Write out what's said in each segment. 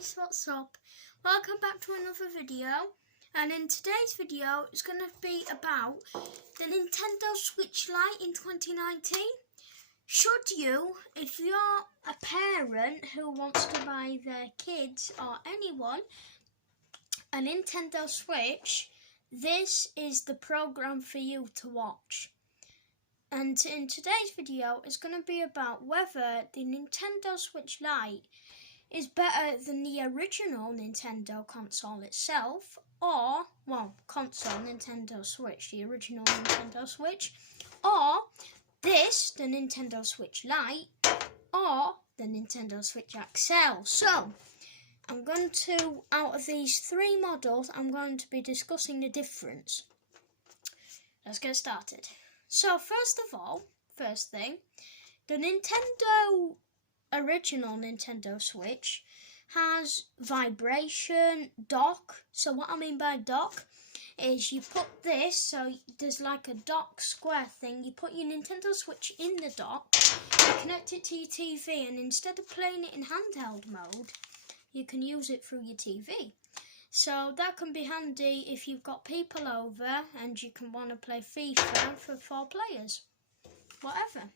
guys, what's up? Welcome back to another video, and in today's video it's going to be about the Nintendo Switch Lite in 2019. Should you, if you're a parent who wants to buy their kids or anyone a Nintendo Switch, this is the program for you to watch. And in today's video it's going to be about whether the Nintendo Switch Lite is better than the original Nintendo console itself, or, well, console Nintendo Switch, the original Nintendo Switch, or this, the Nintendo Switch Lite, or the Nintendo Switch XL. So, I'm going to, out of these three models, I'm going to be discussing the difference. Let's get started. So, first of all, first thing, the original Nintendo Switch has vibration dock. So what I mean by dock is you put this, so there's like a dock square thing, you put your Nintendo Switch in the dock, you connect it to your TV, and instead of playing it in handheld mode, you can use it through your TV. So that can be handy if you've got people over and you can want to play FIFA for 4 players, whatever.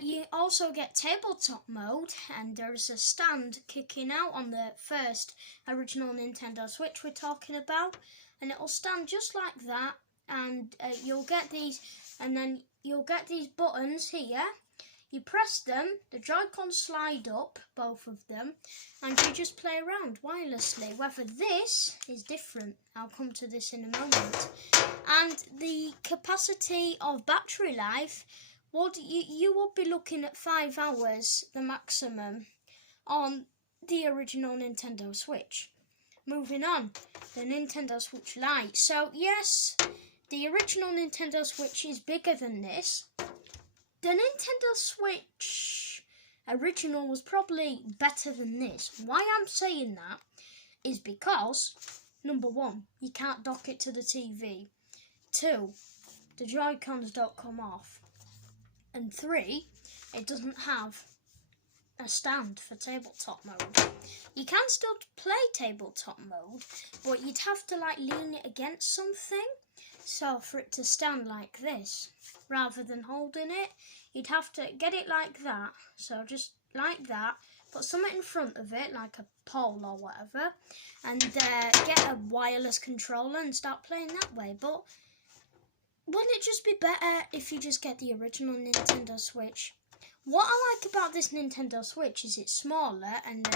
You also get tabletop mode, and there's a stand kicking out on the first original Nintendo Switch we're talking about, and it'll stand just like that, and you'll get these, and then you'll get these buttons here. You press them, the Joy-Cons slide up, both of them, and you just play around wirelessly. Whether this is different, I'll come to this in a moment. And the capacity of battery life, you will be looking at 5 hours, the maximum, on the original Nintendo Switch. Moving on, the Nintendo Switch Lite. So yes, the original Nintendo Switch is bigger than this. The Nintendo Switch original was probably better than this. Why I'm saying that is because, number 1, you can't dock it to the TV. 2, the Joy-Cons don't come off. And 3, it doesn't have a stand for tabletop mode. You can still play tabletop mode, but you'd have to like lean it against something. So for it to stand like this, rather than holding it, you'd have to get it like that. So just like that, put something in front of it, like a pole or whatever, and get a wireless controller and start playing that way. But wouldn't it just be better if you just get the original Nintendo Switch? What I like about this Nintendo Switch is it's smaller and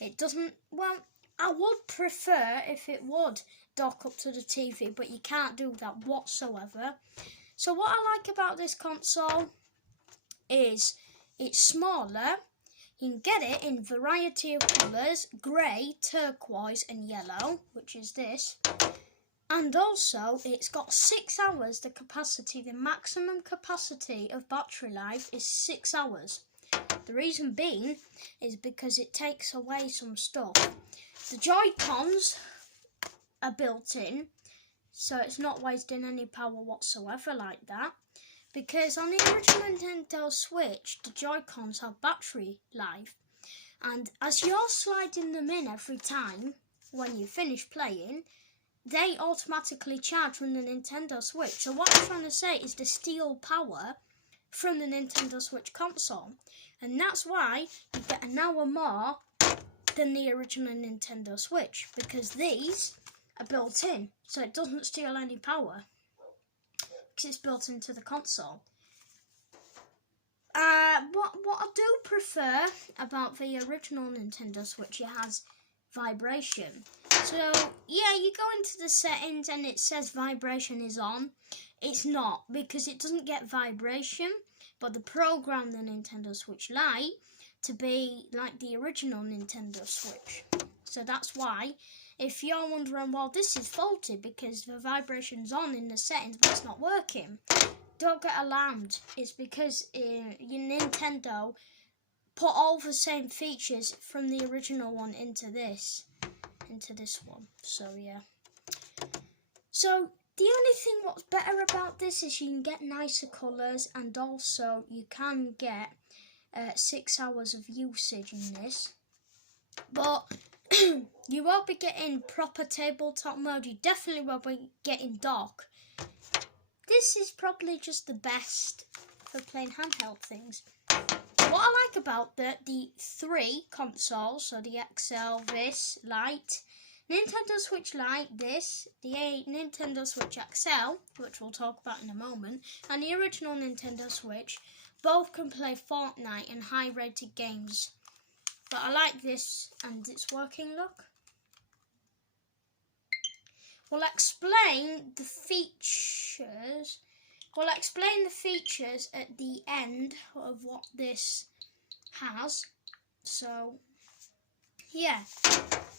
it doesn't, well, I would prefer if it would dock up to the TV, but you can't do that whatsoever. So what I like about this console is it's smaller. You can get it in a variety of colours, grey, turquoise and yellow, which is this. And also, it's got 6 hours, the capacity, the maximum capacity of battery life is 6 hours. The reason being is because it takes away some stuff. The Joy-Cons are built in, so it's not wasting any power whatsoever like that. Because on the original Nintendo Switch, the Joy-Cons have battery life. And as you're sliding them in every time, when you finish playing, they automatically charge from the Nintendo Switch. So what I'm trying to say is they steal power from the Nintendo Switch console. And that's why you get an hour more than the original Nintendo Switch, because these are built in, so it doesn't steal any power, because it's built into the console. What I do prefer about the original Nintendo Switch, it has vibration. So yeah, you go into the settings and it says vibration is on. It's not, because it doesn't get vibration, but they programmed the Nintendo Switch Lite to be like the original Nintendo Switch. So that's why, if you're wondering, well, this is faulty because the vibration's on in the settings but it's not working, don't get alarmed. It's because your Nintendo put all the same features from the original one into this one. So yeah. So the only thing what's better about this is you can get nicer colours, and also you can get 6 hours of usage in this. But you won't be getting proper tabletop mode. You definitely won't be getting dock. This is probably just the best for playing handheld things. What I like about the 3 consoles, so the XL, this, Lite, Nintendo Switch Lite, this, the Nintendo Switch XL, which we'll talk about in a moment, and the original Nintendo Switch, both can play Fortnite and high-rated games. But I like this and its working look. We'll explain the features. We'll explain the features at the end of what this has. So, yeah.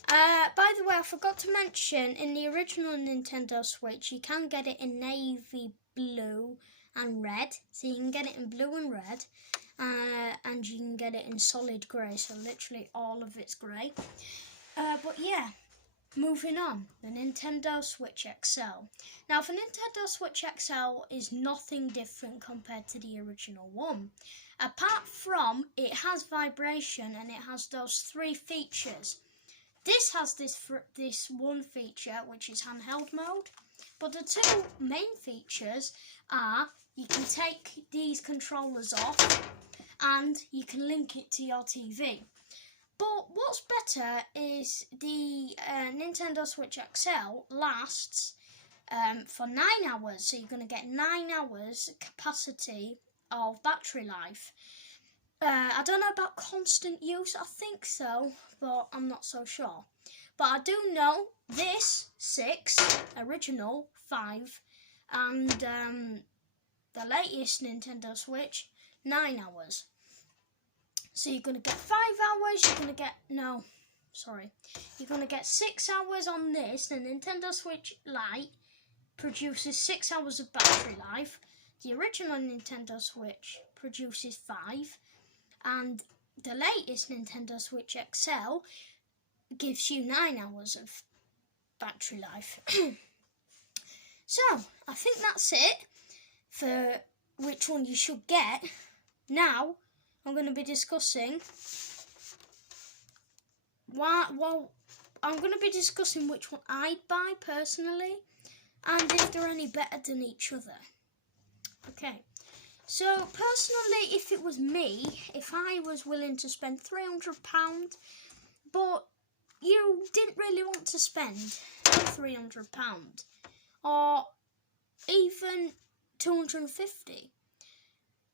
By the way, I forgot to mention, in the original Nintendo Switch, you can get it in navy blue and red. So you can get it in blue and red. And you can get it in solid grey. So literally all of it's grey. But yeah. Moving on, the Nintendo Switch XL. Now, the Nintendo Switch XL is nothing different compared to the original one. Apart from, it has vibration and it has those 3 features. This has this one feature, which is handheld mode. But the 2 main features are, you can take these controllers off and you can link it to your TV. But what's better is the Nintendo Switch XL lasts for 9 hours. So you're going to get 9 hours capacity of battery life. I don't know about constant use, I think so, but I'm not so sure. But I do know this 6, original 5, and the latest Nintendo Switch 9 hours. So you're going to get 5 hours, you're going to get 6 hours on this. The Nintendo Switch Lite produces 6 hours of battery life. The original Nintendo Switch produces 5. And the latest Nintendo Switch XL gives you 9 hours of battery life. So, I think that's it for which one you should get. Now, I'm going to be discussing I'm going to be discussing which one I'd buy personally and if they're any better than each other. Okay, so personally, if it was me, if I was willing to spend £300, but you didn't really want to spend £300 or even £250,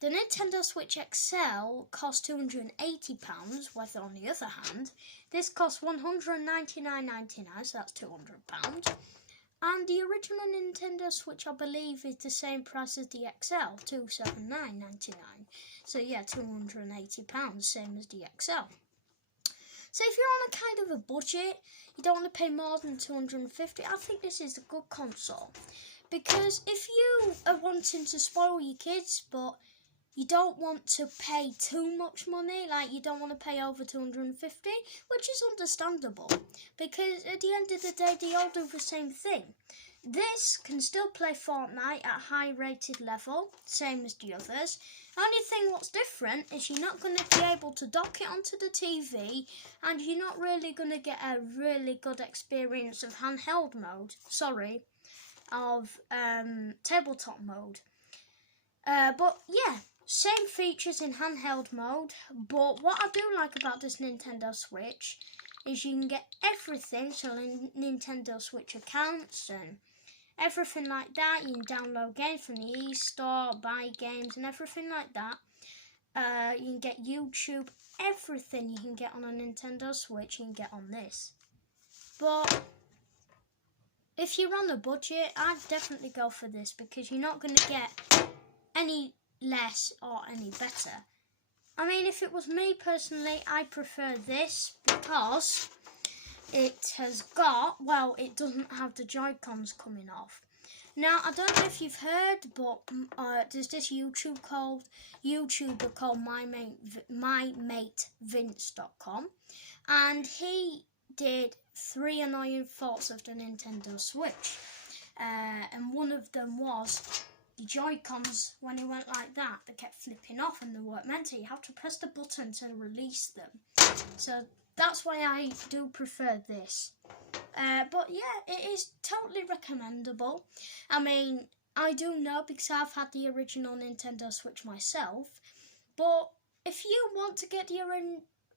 the Nintendo Switch XL costs £280, whereas on the other hand, this costs £199.99, so that's £200. And the original Nintendo Switch, I believe, is the same price as the XL, £279.99. So yeah, £280, same as the XL. So if you're on a kind of a budget, you don't want to pay more than £250, I think this is a good console. Because if you are wanting to spoil your kids, but you don't want to pay too much money, like you don't want to pay over £250, which is understandable, because at the end of the day, they all do the same thing. This can still play Fortnite at high rated level, same as the others. Only thing what's different is you're not going to be able to dock it onto the TV, and you're not really going to get a really good experience of handheld mode, of tabletop mode. But yeah, same features in handheld mode, but what I do like about this Nintendo Switch is you can get everything, so Nintendo Switch accounts and everything like that. You can download games from the e-store, buy games and everything like that. You can get YouTube, everything you can get on a Nintendo Switch you can get on this. But if you're on a budget, I'd definitely go for this, because you're not going to get any less or any better. I mean, if it was me personally, I prefer this because it has got, well, it doesn't have the Joy-Cons coming off. Now, I don't know if you've heard, but there's this YouTuber called mymatevince.com, and he did 3 annoying faults of the Nintendo Switch, and one of them was the Joy-Cons, when he went like that, they kept flipping off and they weren't meant to. You have to press the button to release them. So that's why I do prefer this. But yeah, it is totally recommendable. I mean, I do know because I've had the original Nintendo Switch myself. But if you want to get the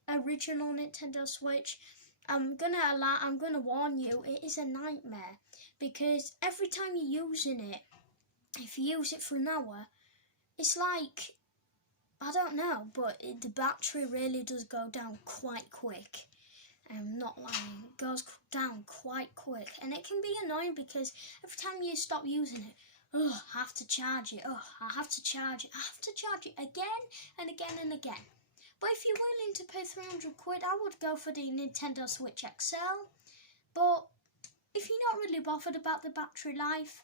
original Nintendo Switch, I'm gonna warn you, it is a nightmare, because every time you're using it, if you use it for an hour, it's like, I don't know, but the battery really does go down quite quick. I'm not lying, it goes down quite quick, and it can be annoying because every time you stop using it, oh, I have to charge it, oh, I have to charge it, I have to charge it again and again and again. But if you're willing to pay 300 quid, I would go for the Nintendo Switch XL. But if you're not really bothered about the battery life,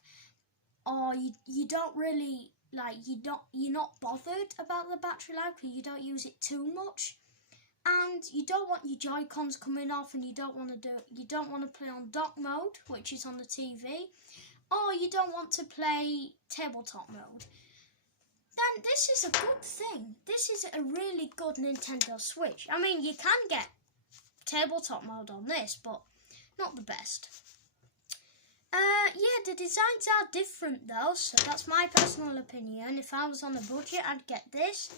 or you don't really, like, you're not bothered about the battery life because you don't use it too much, and you don't want your Joy-Cons coming off, and you don't want to play on dock mode, which is on the TV, or you don't want to play tabletop mode, then this is a good thing. This is a really good Nintendo Switch. I mean, you can get tabletop mode on this, but not the best. Yeah, the designs are different though, so that's my personal opinion. If I was on a budget, I'd get this.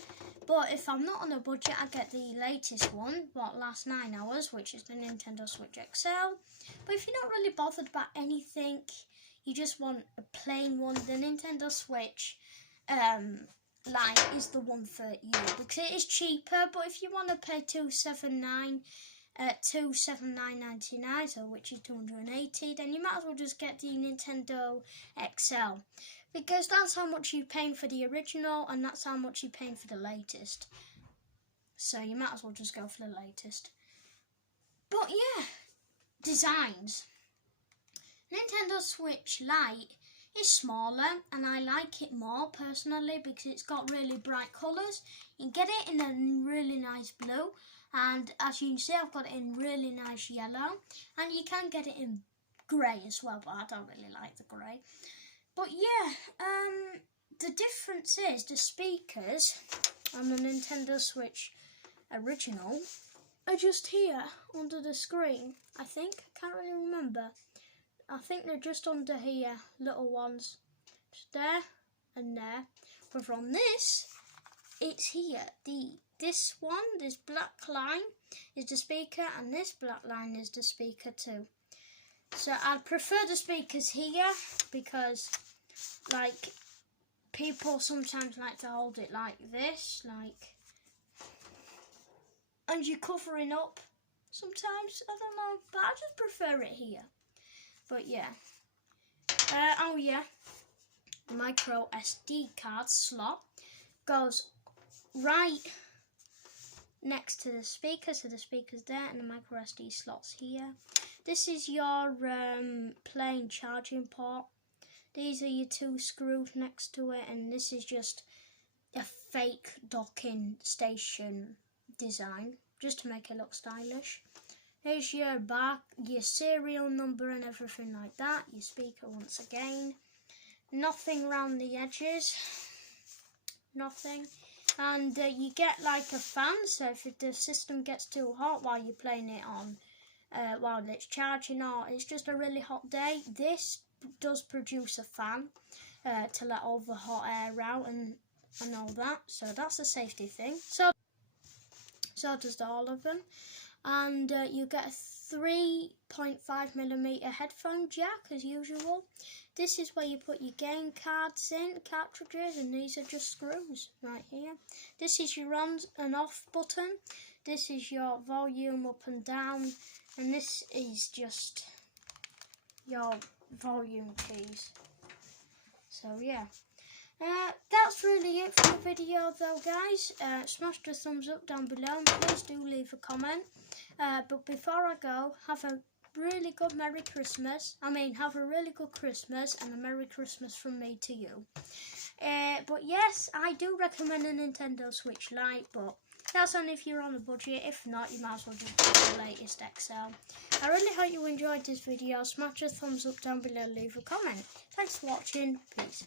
But if I'm not on a budget, I'd get the latest one, what lasts 9 hours, which is the Nintendo Switch XL. But if you're not really bothered about anything, you just want a plain one, the Nintendo Switch Lite is the one for you, because it is cheaper. But if you want to pay $279.99, so which is $280, then you might as well just get the Nintendo XL, because that's how much you're paying for the original, and that's how much you're paying for the latest. So you might as well just go for the latest. But yeah, designs. Nintendo Switch Lite is smaller, and I like it more personally because it's got really bright colours. You can get it in a really nice blue, and as you can see, I've got it in really nice yellow, and you can get it in grey as well, but I don't really like the grey. But yeah, the difference is the speakers on the Nintendo Switch original are just here under the screen, I think. I can't really remember. I think they're just under here, little ones. Just there and there. But from this, it's here. This black line is the speaker, and this black line is the speaker too. So I prefer the speakers here because, like, people sometimes like to hold it like this, like, and you're covering up sometimes, I don't know, but I just prefer it here. But yeah, oh yeah, the micro SD card slot goes right next to the speaker, so the speaker's there and the micro SD slot's here. This is your plain charging port. These are your 2 screws next to it, and this is just a fake docking station design, just to make it look stylish. Here's your back, your serial number and everything like that. Your speaker once again. Nothing around the edges. Nothing. And you get like a fan, so if the system gets too hot while you're playing it on, while it's charging, or it's just a really hot day, this does produce a fan to let all the hot air out and all that. So that's a safety thing. So does all of them. And you get a 3.5mm headphone jack as usual. This is where you put your game cards in, cartridges, and these are just screws right here. This is your on and off button. This is your volume up and down, and this is just your volume keys. So yeah. That's really it for the video though, guys. Smash the thumbs up down below, and please do leave a comment. But before I go, have a really good Merry Christmas. Have a really good Christmas and a Merry Christmas from me to you. But yes, I do recommend a Nintendo Switch Lite, but that's only if you're on a budget. If not, you might as well just get the latest XL. I really hope you enjoyed this video. Smash a thumbs up down below, leave a comment. Thanks for watching. Peace.